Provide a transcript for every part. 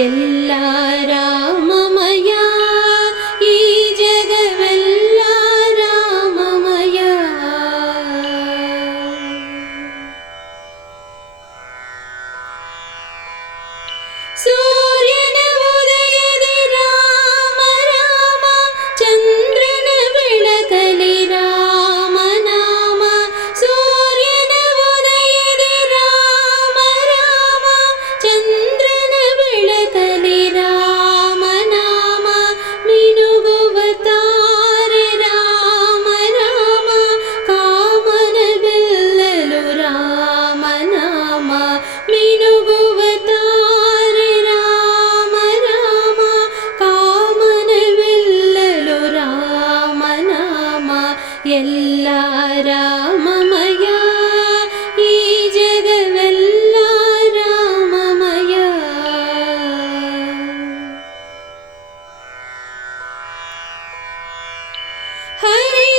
el Ramaiah जगवेल्ला रामय Hari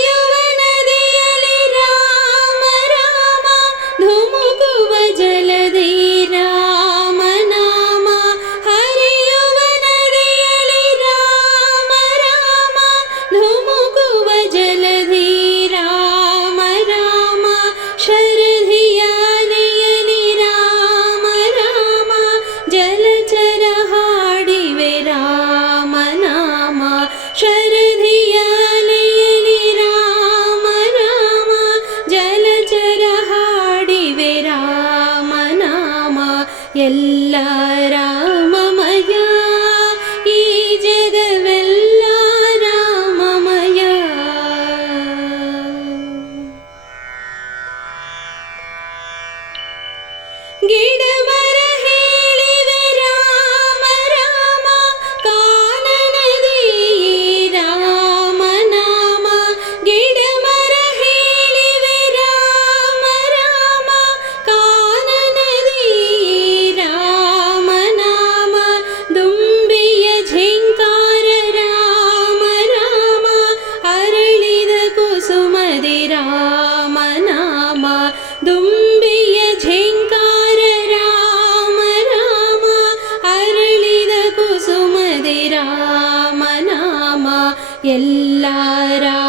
जुमदेरा, Manama, यल्लारा